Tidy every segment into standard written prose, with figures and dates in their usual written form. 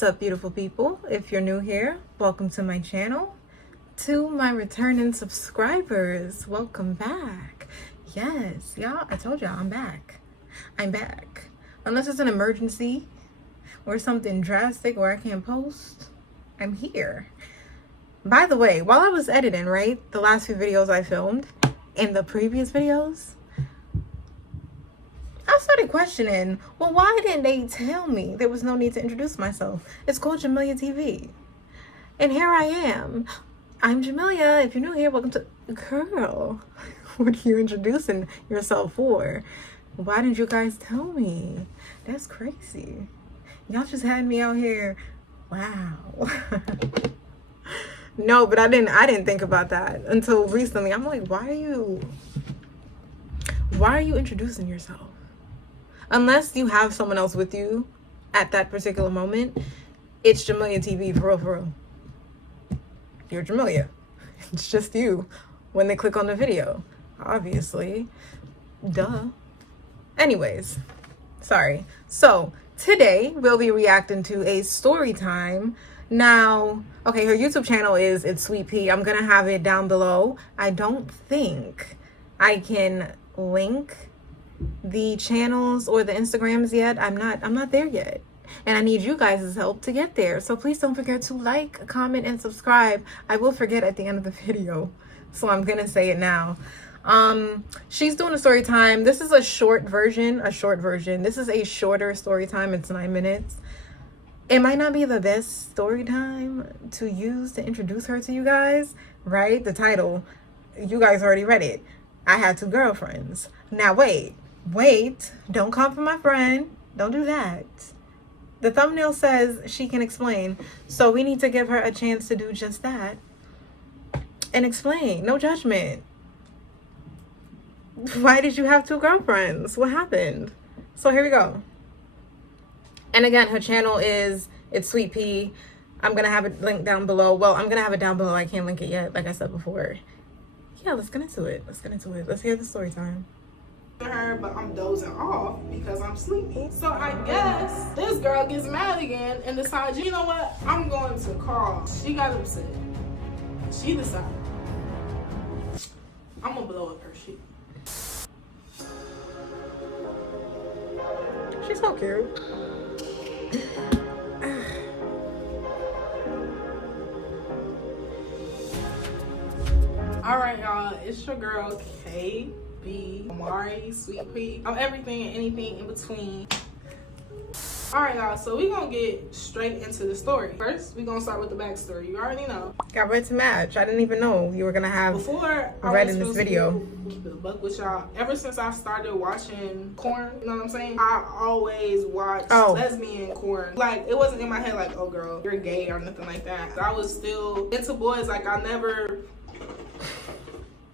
What's up, beautiful people? If you're new here, welcome to my channel. To my returning subscribers, welcome back. Yes, y'all, I told y'all I'm back. I'm back. Unless it's an emergency or something drastic where I can't post, I'm here. By the way, while I was editing, right, the last few videos I filmed and the previous videos, I started questioning, well, why didn't they tell me there was no need to introduce myself? It's called Jamelia TV. And here I am. I'm Jamelia. If you're new here, welcome to... Girl, what are you introducing yourself for? Why didn't you guys tell me? That's crazy. Y'all just had me out here. Wow. No, but I didn't think about that until recently. I'm like, why are you introducing yourself? Unless you have someone else with you at that particular moment, it's Jamelia TV, for real. You're Jamelia. It's just you when they click on the video, obviously. Duh. Anyways, sorry. So today we'll be reacting to a story time. Now, okay, her YouTube channel is It's Sweet Pea. I'm gonna have it down below. I don't think I can link the channels or the Instagrams yet. I'm not there yet, and I need you guys' help to get there. So please don't forget to like, comment, and subscribe. I will forget at the end of the video, so I'm gonna say it now. She's doing a story time. This is a short version. This is a shorter story time. It's 9 minutes. It might not be the best story time to use to introduce her to you guys, right? The title, you guys already read it. I had two girlfriends. Now wait, don't come for my friend. Don't do that. The thumbnail says she can explain, so we need to give her a chance to do just that and explain. No judgment. Why did you have two girlfriends? What happened? So here we go. And again, her channel is It's Sweet Pea. I'm gonna have it linked down below. Well, I'm gonna have it down below. I can't link it yet, like I said before. Yeah, let's get into it. Let's hear the story time. Her, but I'm dozing off because I'm sleepy. So I guess this girl gets mad again and decides, you know what? I'm going to call. She got upset. She decided, I'm gonna blow up her shit. She's so cute. All right, y'all, it's your girl KB, Amari, Sweet Pea. I'm everything and anything in between. All right, y'all, so we're gonna get straight into the story. First, we're gonna start with the backstory. You already know. Got ready to match. I didn't even know you were gonna have before read in this video. Keep it a buck with y'all. Ever since I started watching porn, you know what I'm saying? I always watched lesbian porn. Like, it wasn't in my head like, oh girl, you're gay or nothing like that. I was still into boys. Like, I never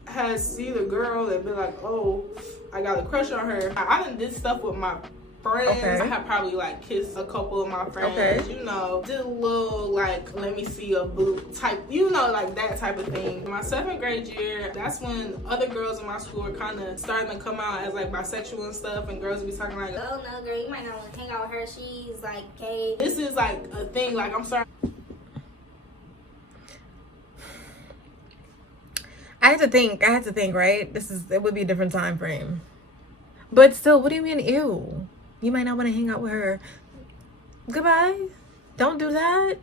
had seen a girl and be like, oh, I got a crush on her. I done did stuff with my friends. Okay. I had probably like kissed a couple of my friends, you know, did a little like, let me see a boob type, you know, like that type of thing. In my 7th grade year, that's when other girls in my school were kind of starting to come out as like bisexual and stuff, and girls would be talking like, oh no girl, you might not want to hang out with her, she's like gay. This is like a thing, like I'm sorry. I had to think, right? It would be a different time frame. But still, what do you mean, ew? You might not want to hang out with her. Goodbye. Don't do that.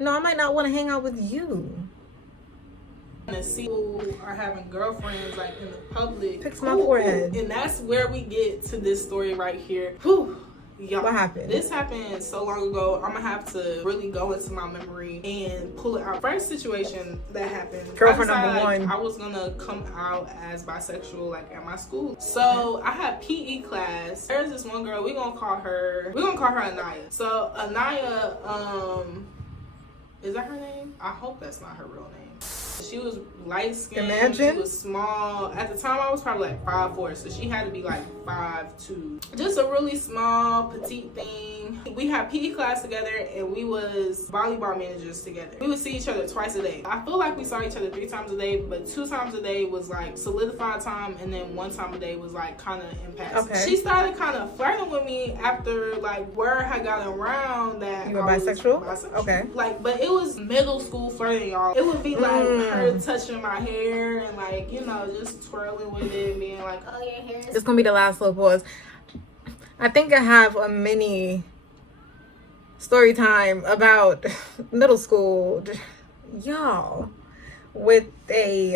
No, I might not want to hang out with you. And see people are having girlfriends like in the public. Fix my forehead. And that's where we get to this story right here. Whew. Y'all, what happened? This happened so long ago. I'm gonna have to really go into my memory and pull it out. First situation that happened, girlfriend number one. I was gonna come out as bisexual like at my school. So I had PE class. There's this one girl, we're gonna call her Anaya. So Anaya, is that her name? I hope that's not her real name. She was light skinned. Imagine. She was small. At the time, I was probably like 5'4", so she had to be like 5'2". Just a really small, petite thing. We had PE class together, and we was volleyball managers together. We would see each other twice a day. I feel like we saw each other 3 times a day, but 2 times a day was like solidified time, and then 1 time a day was like kind of impasse. Okay. She started kind of flirting with me after like word had gotten around that you were bisexual? Okay. Like, but it was middle school flirting, y'all. It would be like her touching my hair and like, you know, just twirling with it, being like, oh, your hair is... It's gonna be the last little pause. I think I have a mini story time about middle school, y'all, with a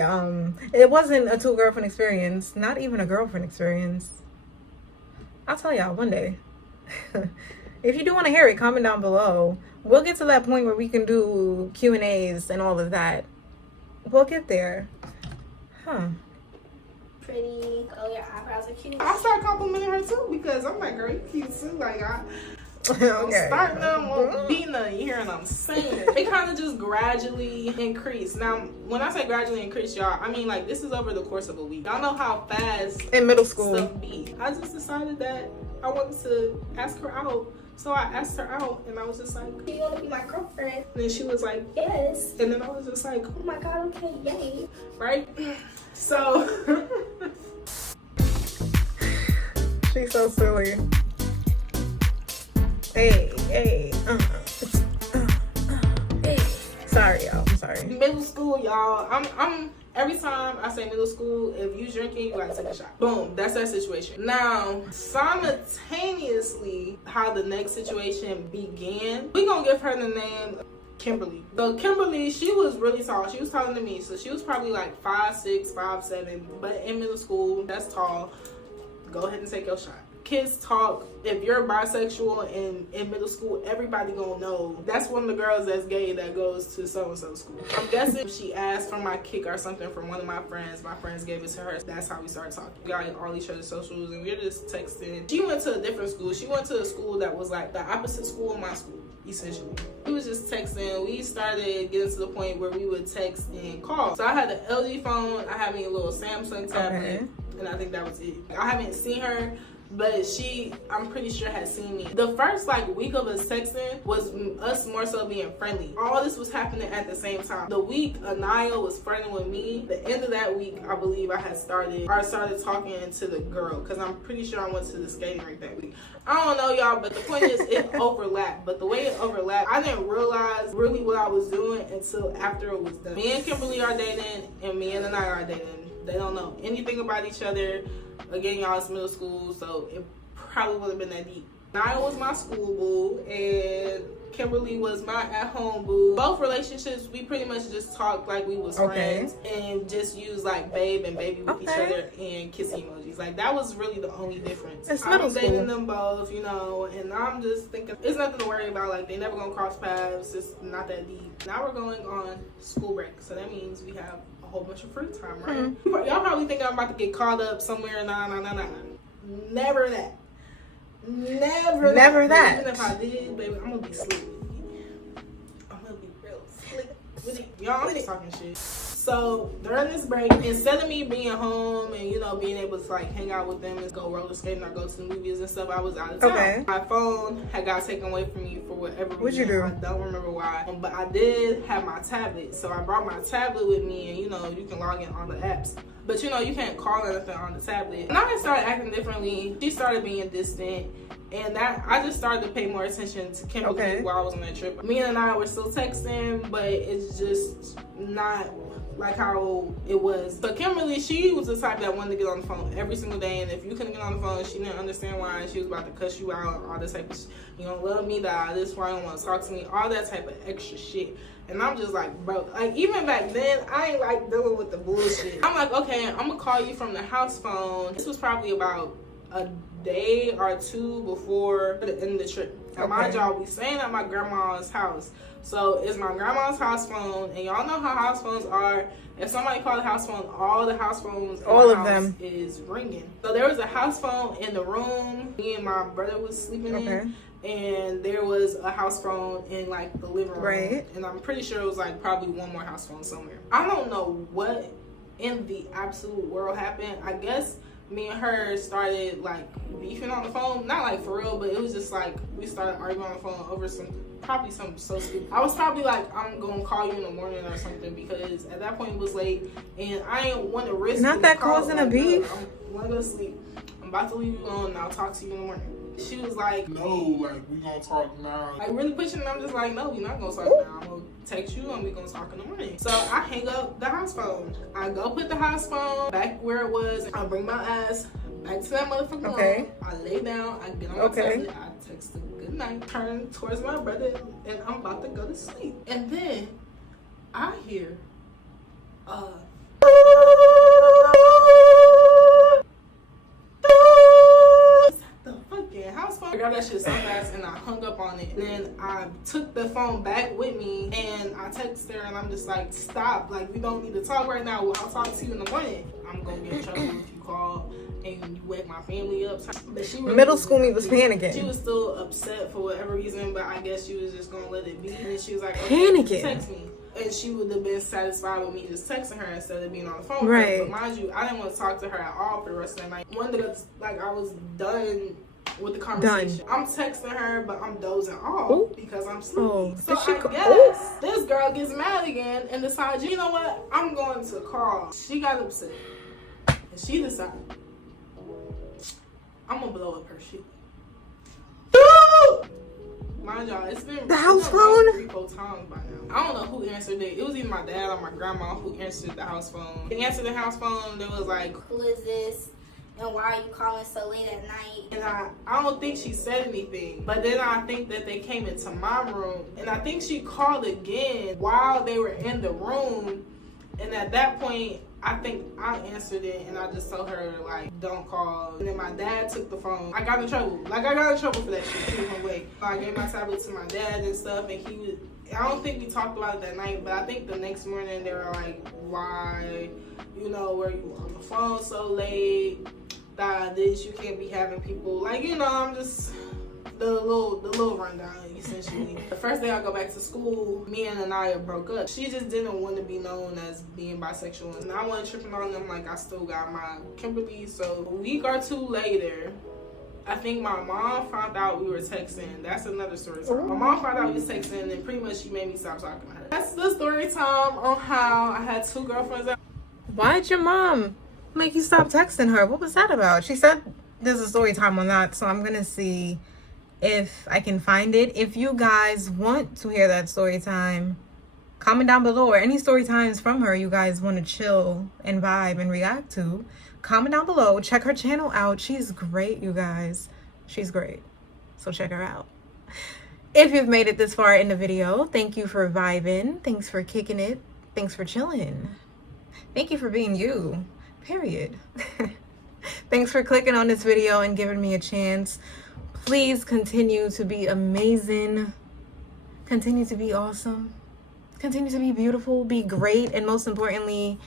it wasn't a 2 girlfriend experience, not even a girlfriend experience. I'll tell y'all one day. If you do want to hear it, comment down below. We'll get to that point where we can do Q&As and all of that. We'll get there. Pretty. Oh, your eyebrows are cute. I started complimenting her too because I'm like, girl, you cute too. Like, I'm Okay. starting them on beating her, you hearing them saying. It kind of just gradually increased. Now, when I say gradually increased, y'all, I mean like this is over the course of a week. Y'all know how fast In middle school. stuff be. I just decided that I wanted to ask her out. So I asked her out, and I was just like, Do you want to be my girlfriend? and then she was like, Yes. and then I was just like, Oh my God, okay, yay. right? So, She's so silly. Hey. Hey. Sorry, y'all. I'm sorry. middle school, y'all, I'm every time I say middle school, if you drinking, you gotta take a shot. Boom, that's that situation. Now, simultaneously, how the next situation began, we gonna give her the name Kimberly. So Kimberly, she was really tall. She was taller than me, so she was probably like 5'6", 5'7", but in middle school, that's tall. Go ahead and take your shot. Kids talk. If you're bisexual and in middle school, everybody gonna know that's one of the girls that's gay that goes to so-and-so school. I'm guessing she asked for my kick or something from one of my friends gave it to her. That's how we started talking. We got all each other's socials and we were just texting. She went to a different school. She went to a school that was like the opposite school of my school, essentially. We was just texting. We started getting to the point where we would text and call. So I had an LG phone. I had me a little Samsung tablet. And I think that was it. I haven't seen her, but she, I'm pretty sure, had seen me. The first like week of us texting was us more so being friendly. All this was happening at the same time. The week Anaya was flirting with me, the end of that week, I believe I started talking to the girl, because I'm pretty sure I went to the skating rink that week. I don't know, y'all, but the point is it overlapped. But the way it overlapped, I didn't realize really what I was doing until after it was done. Me and Kimberly are dating, and me and Anaya are dating. They don't know anything about each other. Again, y'all, it's middle school, so it probably wouldn't have been that deep. Naya was my school boo, and Kimberly was my at-home boo. Both relationships, we pretty much just talked like we was friends and just used like babe and baby with each other and kissing emojis. Like, that was really the only difference. It's I was dating them both, you know, and I'm just thinking, it's nothing to worry about. Like, they never gonna cross paths. It's not that deep. Now we're going on school break, so that means we have a whole bunch of free time, right? Y'all probably think I'm about to get caught up somewhere. Nah. Never that. Never that. Even if I did, baby, I'm gonna be slick with you. I'm gonna be real slick with it. Y'all, I'm just talking shit. So during this break, instead of me being home and, you know, being able to like hang out with them and go roller skating or go to the movies and stuff, I was out of town. My phone had got taken away from me for whatever reason. What'd you do? I don't remember why. But I did have my tablet. So I brought my tablet with me, and, you know, you can log in on the apps. But, you know, you can't call anything on the tablet. And I started acting differently. She started being distant. And that, I just started to pay more attention to Kimberly while I was on that trip. Me and I were still texting, but it's just not like how it was. So Kimberly, she was the type that wanted to get on the phone every single day, and if you couldn't get on the phone, she didn't understand why, and she was about to cuss you out, all this type of shit. You don't love me, this why you don't want to talk to me, all that type of extra shit. And I'm just like, bro, like, even back then, I ain't like dealing with the bullshit. I'm like, okay, I'm gonna call you from the house phone. This was probably about a day or two before the end of the trip. Now, my job, we staying at my grandma's house. So it's my grandma's house phone, and y'all know how house phones are. If somebody called the house phone, all the house phones in the house is ringing. So there was a house phone in the room me and my brother was sleeping in, and there was a house phone in like the living room. And I'm pretty sure it was like probably one more house phone somewhere. I don't know what in the absolute world happened. I guess me and her started like beefing on the phone, not like for real, but it was just like we started arguing on the phone over something so stupid. I was probably like, I'm gonna call you in the morning or something, because at that point it was late and I didn't want to risk not that causing a beef. I want to go to sleep. I'm about to leave you alone and I'll talk to you in the morning. She was like, no, like we gonna talk now. Like really pushing, and I'm just like, no, we're not gonna talk now. I'm gonna text you and we're gonna talk in the morning. So I hang up the house phone. I go put the house phone back where it was. I bring my ass back to that motherfucking room. I lay down, I get on my tablet, I text her good night, turn towards my brother, and I'm about to go to sleep. And then I hear house phone. I got that shit so fast and I hung up on it. Then I took the phone back with me and I texted her and I'm just like, stop, like we don't need to talk right now. I'll talk to you in the morning. I'm gonna get in trouble if you call and you wake my family up. But she really middle school me was panicking. She was still upset for whatever reason, but I guess she was just gonna let it be. And then she was like, okay, panicking. Text me. And she would have been satisfied with me just texting her instead of being on the phone. But mind you, I didn't want to talk to her at all for the rest of the night. One day, like I was done with the conversation. I'm texting her, but I'm dozing off because I'm sleepy. So I guess this girl gets mad again and decides, you know what? I'm going to call. She got upset. And she decided, I'm going to blow up her shit. Mind y'all, it's been the house phone 3-4 times by now. I don't know who answered it. It was either my dad or my grandma who answered the house phone. They answered the house phone. There was like, who is this? And why are you calling so late at night? And I don't think she said anything. But then I think that they came into my room. And I think she called again while they were in the room. And at that point, I think I answered it. And I just told her, like, don't call. And then my dad took the phone. I got in trouble. Like, I got in trouble for that shit too. Wait. I gave my tablet to my dad and stuff. And he was... I don't think we talked about it that night. But I think the next morning, they were like, why... You know, were you on the phone so late? This, you can't be having people like, you know, I'm just the little rundown essentially. The first day I go back to school, me and Anaya broke up. She just didn't want to be known as being bisexual, and I wasn't tripping on them. Like I still got my Kimberly. So a week or two later, I think my mom found out we were texting. That's another story time. My mom found out we was texting, and pretty much she made me stop talking to her. That's the story time on how I had 2 girlfriends. Why'd your mom make you stop texting her? What was that about? She said there's a story time on that, so I'm gonna see if I can find it. If you guys want to hear that story time, comment down below, or any story times from her you guys want to chill and vibe and react to. Comment down below. Check her channel out. She's great, you guys. She's great, so check her out. If you've made it this far in the video, thank you for vibing. Thanks for kicking it. Thanks for chilling. Thank you for being you. Period. Thanks for clicking on this video and giving me a chance. Please continue to be amazing. Continue to be awesome. Continue to be beautiful. Be great. And most importantly,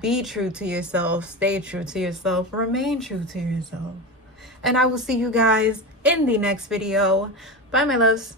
be true to yourself. Stay true to yourself. Remain true to yourself. And I will see you guys in the next video. Bye, my loves.